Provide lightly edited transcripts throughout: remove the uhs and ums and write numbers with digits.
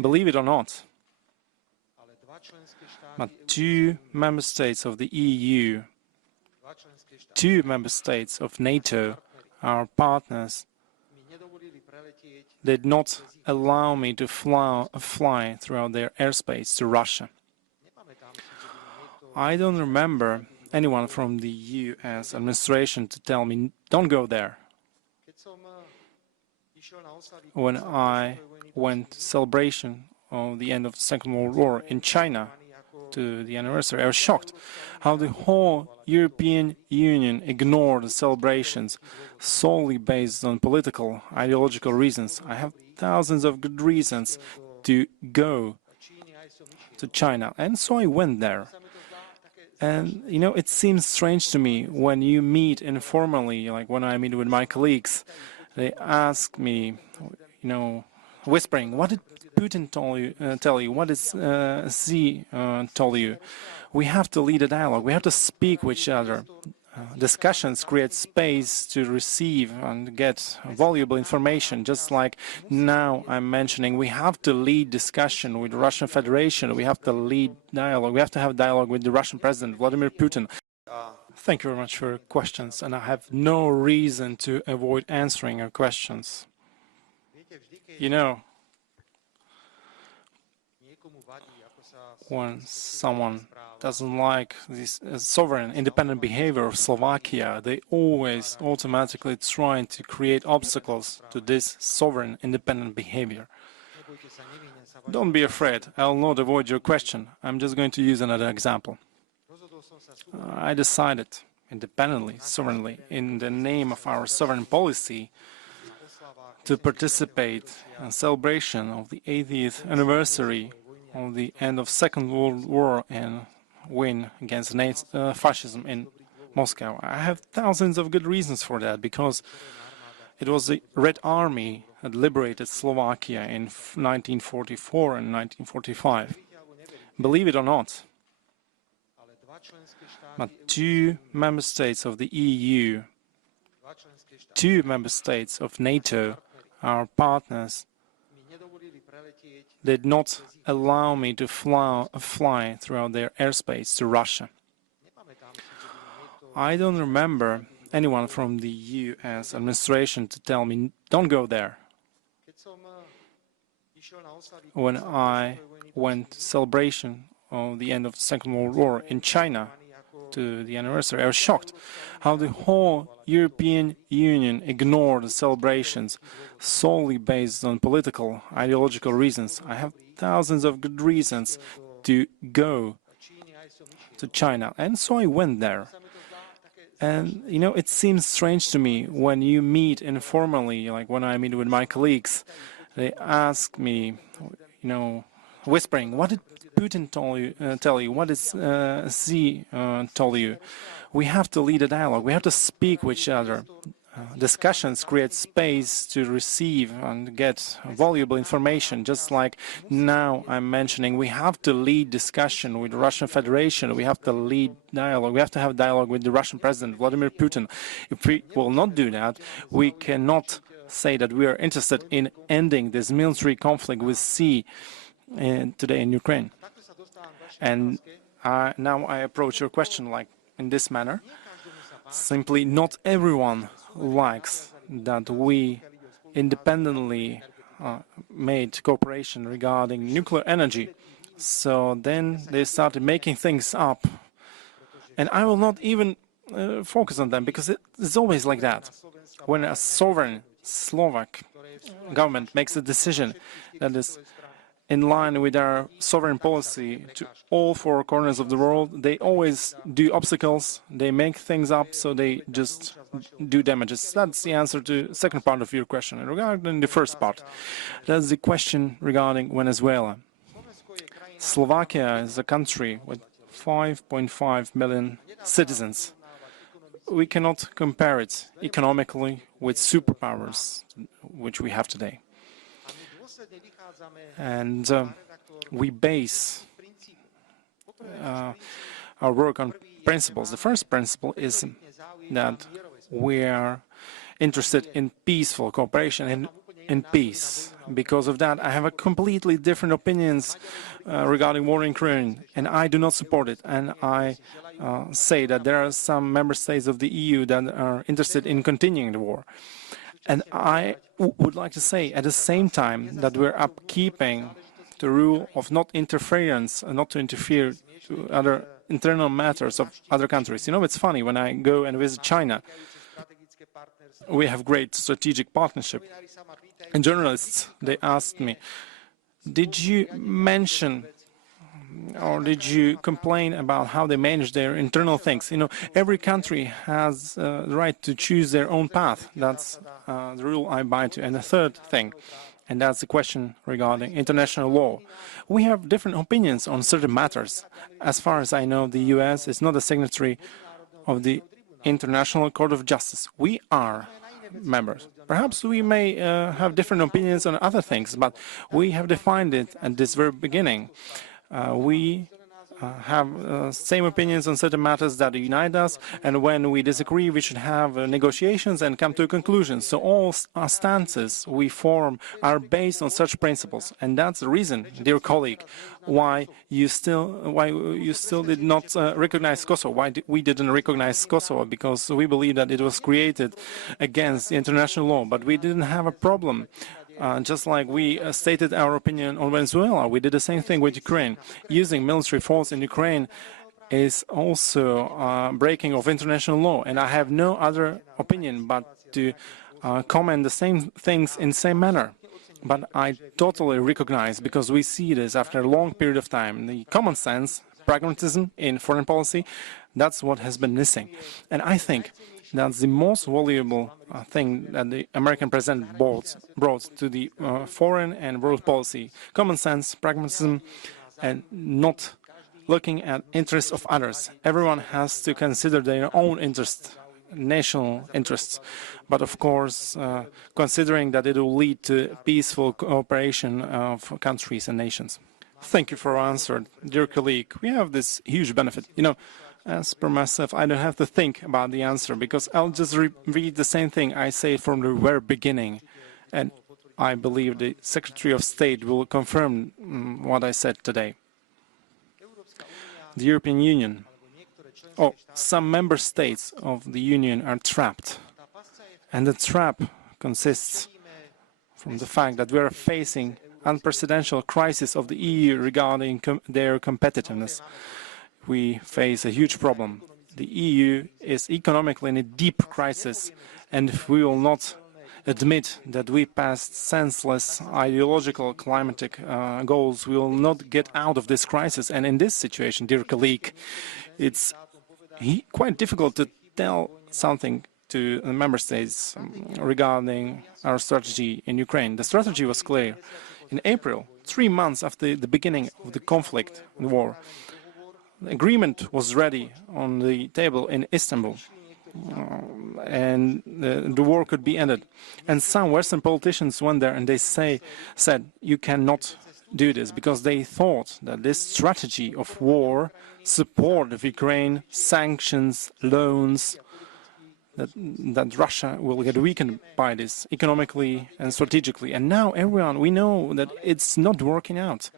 Believe it or not, but 2 member states of the EU, 2 member states of NATO, our partners, did not allow me to fly throughout their airspace to Russia. I don't remember anyone from the US administration to tell me, don't go there. When I went to celebration of the end of the Second World War in China, to the anniversary, I was shocked how the whole European Union ignored the celebrations solely based on political, ideological reasons. I have thousands of good reasons to go to China, and so I went there. And, you know, it seems strange to me when you meet informally, like when I meet with my colleagues, they ask me, you know, whispering, what did Putin tell you? What did Xi told you? We have to lead a dialogue. We have to speak with each other. Discussions create space to receive and get valuable information. Just like now I'm mentioning, we have to lead discussion with the Russian Federation. We have to lead dialogue. We have to have dialogue with the Russian President, Vladimir Putin. Thank you very much for your questions, and I have no reason to avoid answering your questions. You know, when someone doesn't like this sovereign, independent behavior of Slovakia, they always automatically try to create obstacles to this sovereign, independent behavior. Don't be afraid, I'll not avoid your question. I'm just going to use another example. I decided independently, sovereignly, in the name of our sovereign policy, to participate in celebration of the 80th anniversary of the end of Second World War and win against fascism in Moscow. I have thousands of good reasons for that, because it was the Red Army that liberated Slovakia in 1944 and 1945. Believe it or not, but 2 member states of the EU, 2 member states of NATO, our partners, did not allow me to fly throughout their airspace to Russia. I don't remember anyone from the US administration to tell me, don't go there. When I went to celebration of the end of the Second World War in China, to the anniversary, I was shocked how the whole European Union ignored the celebrations solely based on political, ideological reasons. I have thousands of good reasons to go to China, and so I went there. And, you know, it seems strange to me when you meet informally, like when I meet with my colleagues, they ask me, you know, whispering, what did Putin tell you? What did Xi told you? We have to lead a dialogue. We have to speak with each other. Discussions create space to receive and get valuable information. Just like now I'm mentioning, we have to lead discussion with the Russian Federation. We have to lead dialogue. We have to have dialogue with the Russian President, Vladimir Putin. If we will not do that, we cannot say that we are interested in ending this military conflict with Xi today in Ukraine. And now I approach your question like in this manner. Simply, not everyone likes that we independently made cooperation regarding nuclear energy. So then they started making things up. And I will not even focus on them, because it's always like that. When a sovereign Slovak government makes a decision that is in line with our sovereign policy to all 4 corners of the world, they always do obstacles, they make things up, so they just do damages. That's the answer to the second part of your question. And regarding the first part, that's the question regarding Venezuela. Slovakia is a country with 5.5 million citizens. We cannot compare it economically with superpowers, which we have today. And we base our work on principles. The first principle is that we are interested in peaceful cooperation, in peace. Because of that, I have a completely different opinions regarding war in Ukraine, and I do not support it. And I say that there are some member states of the EU that are interested in continuing the war. And I would like to say at the same time that we're upkeeping the rule of not interference, not to interfere to other internal matters of other countries. You know, it's funny, when I go and visit China, we have great strategic partnership. And journalists, they asked me, did you mention or did you complain about how they manage their internal things? You know, every country has the right to choose their own path. That's the rule I buy to. And the third thing, and that's the question regarding international law. We have different opinions on certain matters. As far as I know, the US is not a signatory of the International Court of Justice. We are members. Perhaps we may have different opinions on other things, but we have defined it at this very beginning. We have same opinions on certain matters that unite us, and when we disagree, we should have negotiations and come to a conclusion. So all our stances we form are based on such principles, and that's the reason, dear colleague, why you still did not recognize Kosovo. Why we didn't recognize Kosovo? Because we believe that it was created against international law, but we didn't have a problem. Just like we stated our opinion on Venezuela, we did the same thing with Ukraine. Using military force in Ukraine is also breaking of international law, and I have no other opinion but to comment the same things in the same manner. But I totally recognize, because we see this after a long period of time, the common sense, pragmatism in foreign policy, that's what has been missing. And I think that's the most valuable thing that the American president brought to the foreign and world policy. Common sense, pragmatism, and not looking at interests of others. Everyone has to consider their own interests, national interests, but of course considering that it will lead to peaceful cooperation of countries and nations. Thank you for your answer, dear colleague. We have this huge benefit. You know, as per myself, I don't have to think about the answer, because I'll just read the same thing I say from the very beginning. And I believe the Secretary of State will confirm what I said today. The European Union, some member states of the Union are trapped. And the trap consists from the fact that we are facing unprecedented crisis of the EU regarding their competitiveness. We face a huge problem. The EU is economically in a deep crisis, and if we will not admit that we passed senseless ideological climatic goals, we will not get out of this crisis. And in this situation, dear colleague, it's quite difficult to tell something to the member states regarding our strategy in Ukraine. The strategy was clear. In April, 3 months after the beginning of the conflict, the war, the agreement was ready on the table in Istanbul, and the war could be ended. And some Western politicians went there and they said, you cannot do this, because they thought that this strategy of war, support of Ukraine, sanctions, loans, that Russia will get weakened by this economically and strategically. And now we know that it's not working out.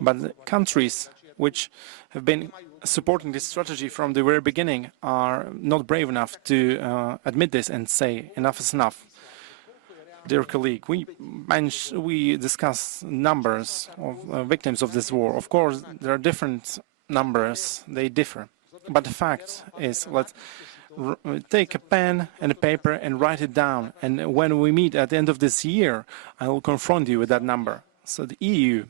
But the countries which have been supporting this strategy from the very beginning are not brave enough to admit this and say enough is enough. Dear colleague, we discuss numbers of victims of this war. Of course, there are different numbers, they differ. But the fact is, let's take a pen and a paper and write it down. And when we meet at the end of this year, I will confront you with that number. So the EU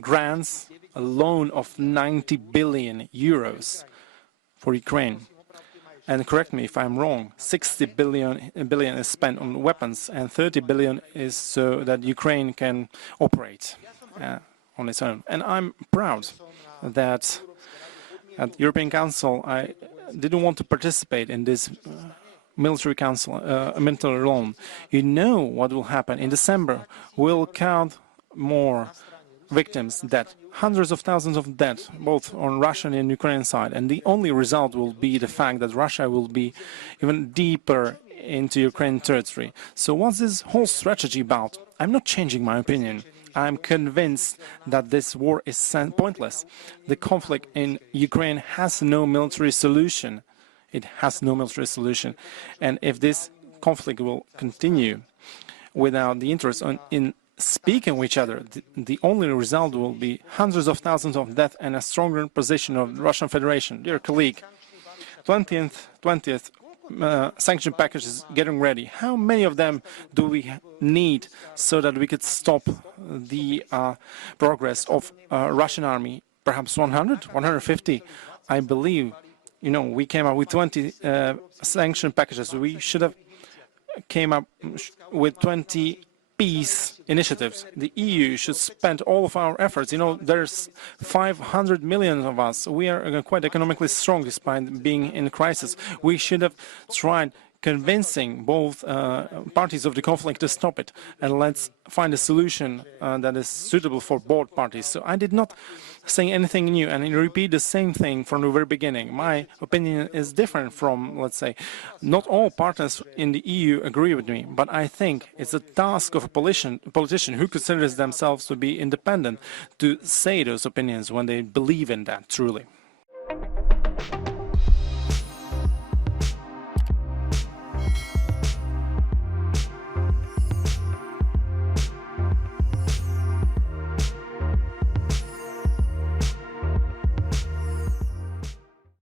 grants a loan of 90 billion euros for Ukraine. And correct me if I'm wrong, 60 billion is spent on weapons, and 30 billion is so that Ukraine can operate on its own. And I'm proud that at the European Council I didn't want to participate in this military loan. You know what will happen. In December, we'll count more victims, dead, hundreds of thousands of dead, both on Russian and Ukrainian side. And the only result will be the fact that Russia will be even deeper into Ukrainian territory. So what's this whole strategy about? I'm not changing my opinion. I'm convinced that this war is pointless. The conflict in Ukraine has no military solution. It has no military solution. And if this conflict will continue without the interest in speaking with each other, the only result will be hundreds of thousands of deaths and a stronger position of the Russian Federation. Dear colleague, 20th sanction package is getting ready. How many of them do we need so that we could stop the progress of Russian army? Perhaps 100, 150? I believe, we came up with 20 sanction packages. We should have came up with 20 peace initiatives. The EU should spend all of our efforts. There's 500 million of us. We are quite economically strong despite being in crisis. We should have tried convincing both parties of the conflict to stop it, and let's find a solution that is suitable for both parties. So I did not say anything new, and I repeat the same thing from the very beginning. My opinion is different from, let's say, not all partners in the EU agree with me, but I think it's a task of a politician who considers themselves to be independent to say those opinions when they believe in that truly.